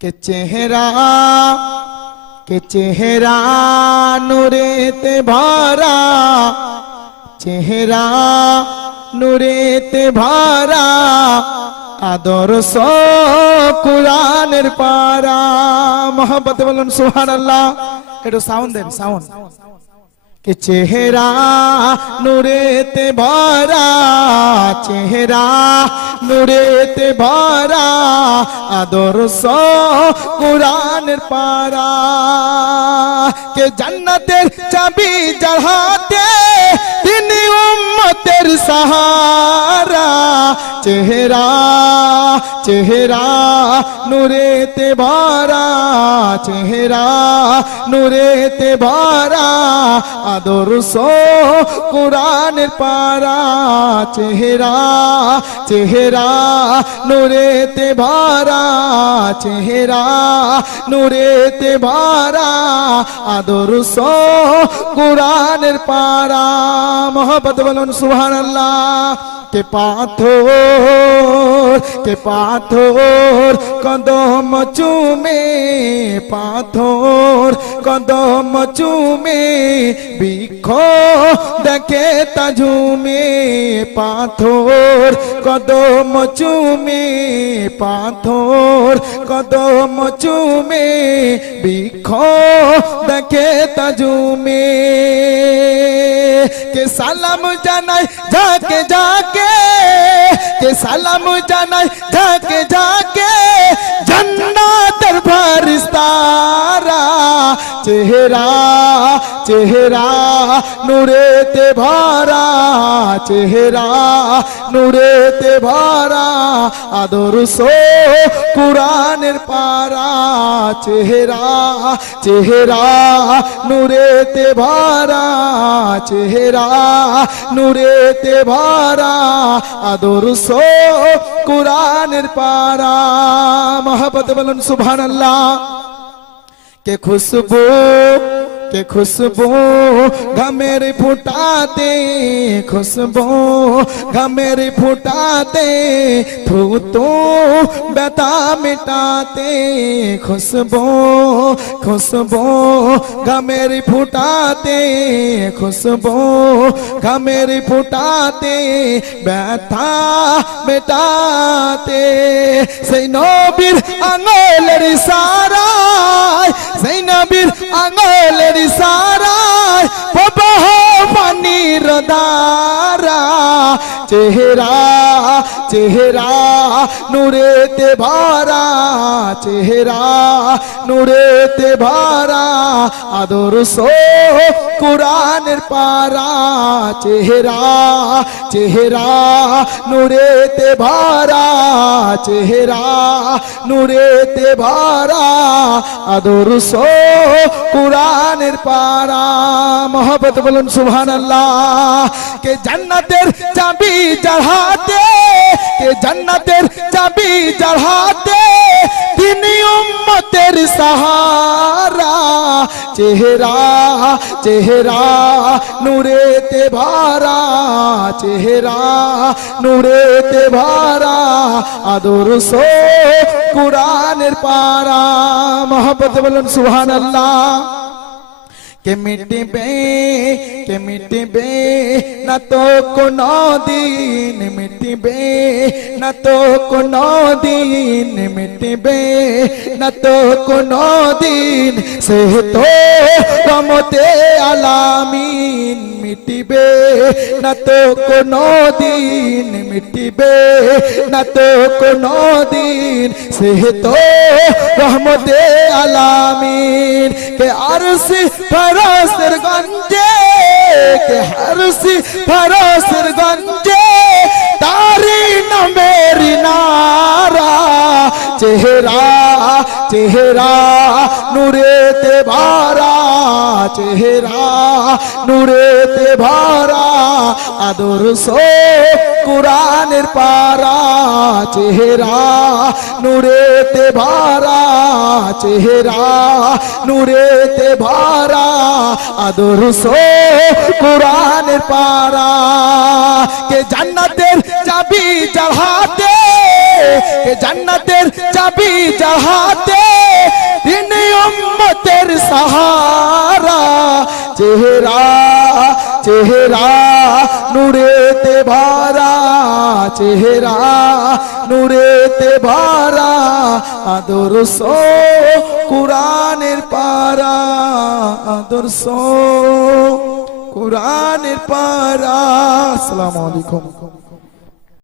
के चेहरा नूरेते भरा, चेहरा नूरेते भरा, आदर्श कुरानेर पारा। मोहब्बत बोलुन सुबहानाल्लाह। एकटु साउंड देन, साउंड। के चेहरा नूरेते भरा, चेहरा नूरेते भरा, आदर्श कुरानेर पारा। के जन्नतेर चाबी जार हाथे, तिनि उम्मतेर सहारा। चेहरा चेहरा नूरेते भरा, चेहरा नूरेते भरा, आदर्श कुरानेर पारा। चेहरा चेहरा नूरेते भरा, चेहरा नूरेते भरा, आदर्श कुरानेर पारा। मोहब्बत बोलुन सुबहानाल्लाह। के पाथर कदम चूमे, पाथर कदम चूमे, बृक्ष देखे ता झूमे। पाथर कदम चूमे, पाथर कदम चूमे, बृक्ष देखे ता झूमे। के सालाम जानाई जाके जाके, के सालाम जानाई जाके जाके, जन्नतेर फरिश्तारा। चेहरा चेहरा नूरेते भरा, चेहरा नूरेते भरा, आदर्श कुरानेर पारा। चेहरा चेहरा नूरेते भरा, चेहरा नूरेते भरा, आदर्श कुरानेर पारा। मोहब्बत बोलुन सुबहानाल्लाह। के खुशबू घमेर फुटाते, खुशबू घमेर फुटाते, थूतू व्यथा मिटाते। खुशबू खुशबू घमेर फुटाते, खुशबू घमेर फुटाते, व्यथा मिटाते। সেই নবীর আঙ্গুলের ইশারায়, সেই নবীর আঙ্গুলের ইশারায়, প্রবাহ পানির ধারা। চেহারা চেহারা নূরেতে ভরা, চেহারা নূরেতে ভরা, আদর্শ কুরানের পারা। চেহারা চেহারা নূরেতে ভরা, চেহারা নূরেতে ভরা, আদর্শ কুরানের পারা। মোহব্বত বলুন সুবহানাল্লাহ। কে জান্নাতের চাবি যার হাতে, কে জান্নাতের চাবি যার হাতে, তিনি উম্মতের সাহারা। চেহারা চেহারা নূরেতে ভরা, চেহারা নূরেতে ভরা, আদর্শ কুরানের পারা। মোহব্বত বলুন সুবহানাল্লাহ। के मिटबे ना तो कोनो दिन, मिटबे ना तो कोनो दिन, मिटबे ना तो कोनो दिन, से तो रहमते आलामीन। मिटबे ना तो कोनो दिन, मिटबे ना तो कोनो दिन, से तो रहमते आलामीन। के अरसी फरासर गंजे, के हरसी फरासर गंजे, तारी न मेरी नारा। चेहरा चेहरा नूरेते भरा, चेहरा नूरेते भरा, आदर्श कुरानेर पारा। चेहरा नूरेते भरा, चेहरा नूरेते भरा, आदर्श कुरानेर पारा। के জান্নাতের চাবি যার হাতে, के জান্নাতের চাবি যার হাতে, সাহারা চেহারা চেহারা নূরেতে ভরা চেহারা নূরেতে ভরা আদর্শ কুরআনের পারা আদর্শ কুরআনের পারা আসসালামু আলাইকুম